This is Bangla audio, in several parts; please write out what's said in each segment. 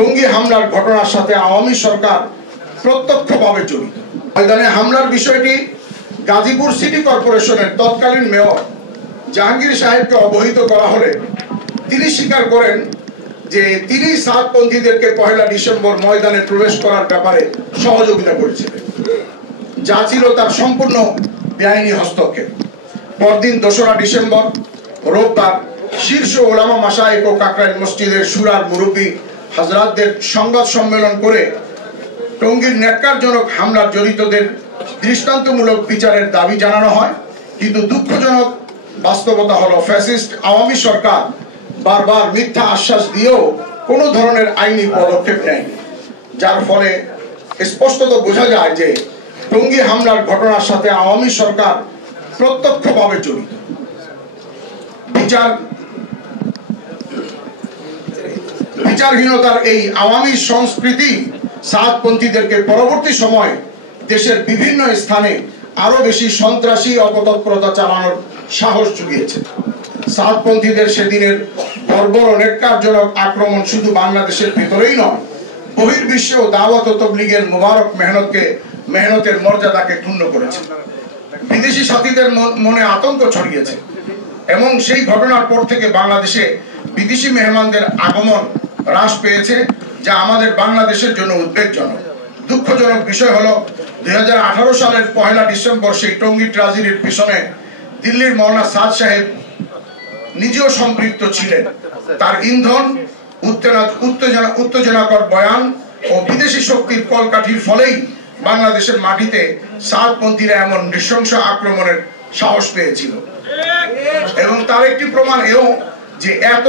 টঙ্গী হামলার ঘটনার সাথে আওয়ামী সরকার প্রত্যক্ষভাবে জড়িত। ময়দানে হামলার বিষয়টি গাজীপুর সিটি কর্পোরেশনের তৎকালীন মেয়র জাহাঙ্গীর সাহেবকে অবহিত করা হলে তিনি স্বীকার করেন যে তিনি সাতপন্থীদেরকে 1 ডিসেম্বর ময়দানে প্রবেশ করার ব্যাপারে সহযোগিতা করেছিলেন, যা ছিল তার সম্পূর্ণ বেআইনি হস্তক্ষেপ। পরদিন 2রা ডিসেম্বর রোববার শীর্ষ ওলামা মাশায়েখ ও কাকরাইল মসজিদের শুরার মুরব্বী হযরতদের সংবাদ সম্মেলন করে টঙ্গীর ন্যাক্কারজনক হামলার জড়িতদের দৃষ্টান্তমূলক বিচারের দাবি জানানো হয়। কিন্তু দুঃখজনক বাস্তবতা হলো ফ্যাসিস্ট আওয়ামী সরকার বারবার মিথ্যা আশ্বাস দিয়েও কোনো ধরনের আইনি পদক্ষেপ নেয়নি, যার ফলে স্পষ্টত বোঝা যায় যে টঙ্গী হামলার ঘটনার সাথে আওয়ামী সরকার প্রত্যক্ষভাবে জড়িত। বিচারহীনতার এই আওয়ামী সংস্কৃতি সাতপন্থীদেরকে পরবর্তী সময়ে দেশের বিভিন্ন স্থানে আরো বেশি সন্ত্রাসী অপতৎপরতা চালানোর সাহস জুগিয়েছে। সাতপন্থীদের সেদিনের বর্বর ও ন্যাক্কারজনক আক্রমণ শুধু বাংলাদেশের ভিতরেই নয়, বহির্বিশ্বেও দাওয়াত ও তাবলীগের মুবারক মেহনতের মর্যাদাকে ক্ষুণ্ণ করেছে। বিদেশি সাথীদের মনে আতঙ্ক ছড়িয়েছে এবং সেই ঘটনার পর থেকে বাংলাদেশে বিদেশি মেহমানদের আগমন হ্রাস পেয়েছে, যা আমাদের বাংলাদেশের জন্য উদ্বেগজনক। দুঃখজনক বিষয় হলো 2018 সালের 1 ডিসেম্বর সেই টঙ্গী ট্র্যাজেডির পিছনে দিল্লির মৌলানা সাদ সাহেব নিজেও সম্পৃক্ত ছিলেন। তার ইন্ধন, উত্তেজনাকর বয়ান ও বিদেশি শক্তির কলকাঠির ফলেই বাংলাদেশের মাটিতে সাতপন্থীরা এমন নৃশংস আক্রমণের সাহস পেয়েছিল। এবং তার একটি প্রমাণ এও যে এত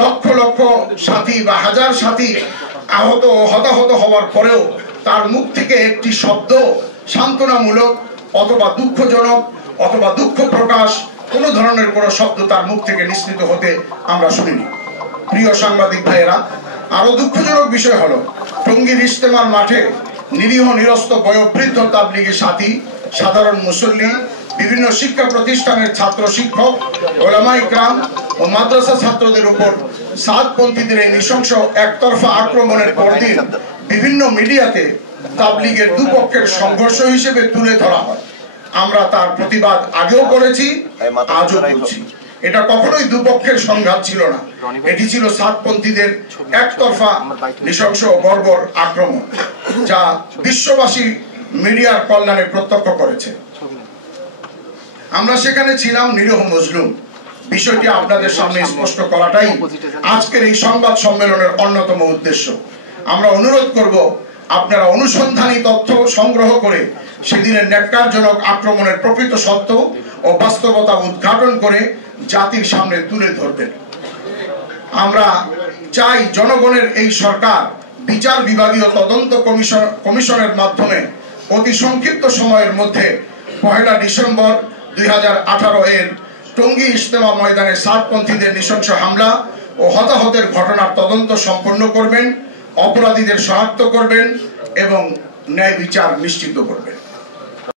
লক্ষ লক্ষ সাথী বা হাজার সাথী আহত ও হতাহত হওয়ার পরেও তার মুখ থেকে একটি শব্দ সান্ত্বনামূলক অথবা দুঃখজনক অথবা দুঃখ প্রকাশ কোনো ধরনের কোনো শব্দ তার মুখ থেকে নিঃসৃত হতে আমরা শুনিনি। প্রিয় সাংবাদিক ভাইয়েরা, আরো দুঃখজনক বিষয় হলো টঙ্গীর ইজতেমার মাঠে নিরীহ নিরস্ত বয়োবৃদ্ধ তাবলীগী সাথী, সাধারণ মুসল্লি, বিভিন্ন শিক্ষা প্রতিষ্ঠানের ছাত্র শিক্ষক, ওলামা ইকরাম ও মাদ্রাসা ছাত্রদের উপর সাতপন্থীদের এই নৃশংস একতরফা আক্রমণের পরদিন বিভিন্ন মিডিয়াতে তাবলীগের দুপক্ষের সংঘর্ষ হিসেবে তুলে ধরা হয়। আমরা তার প্রতিবাদ আগেও করেছি, আজও করছি। এটা কখনোই দুপক্ষের সংঘাত ছিল না, এটি ছিল সাতপন্থীদের একতরফা নৃশংস বর্বর আক্রমণ, যা বিশ্ববাসী মিডিয়ার কল্যাণে প্রত্যক্ষ করেছে। আমরা সেখানে ছিলাম নিরীহ মজলুম। বিষয়টি আপনাদের সামনে স্পষ্ট করাটাই আজকের এই সংবাদ সম্মেলনের অন্যতম উদ্দেশ্য। আমরা অনুরোধ করব আপনারা অনুসন্ধানী তথ্য সংগ্রহ করে সেদিনের ন্যাক্কারজনক আক্রমণের প্রকৃত সত্য ও বাস্তবতা উদ্ঘাটন করে জাতির সামনে তুলে ধরবেন। আমরা চাই জনগণের এই সরকার বিচার বিভাগীয় তদন্ত কমিশনের মাধ্যমে অতি সংক্ষিপ্ত সময়ের মধ্যে 1 ডিসেম্বর 2018 এর টঙ্গী ইজতেমা ময়দানে সাতপন্থীদের নৃশংস হামলা ও হতাহতের ঘটনার তদন্ত সম্পন্ন করবেন, অপরাধীদের শনাক্ত করবেন এবং ন্যায় বিচার নিশ্চিত করবেন।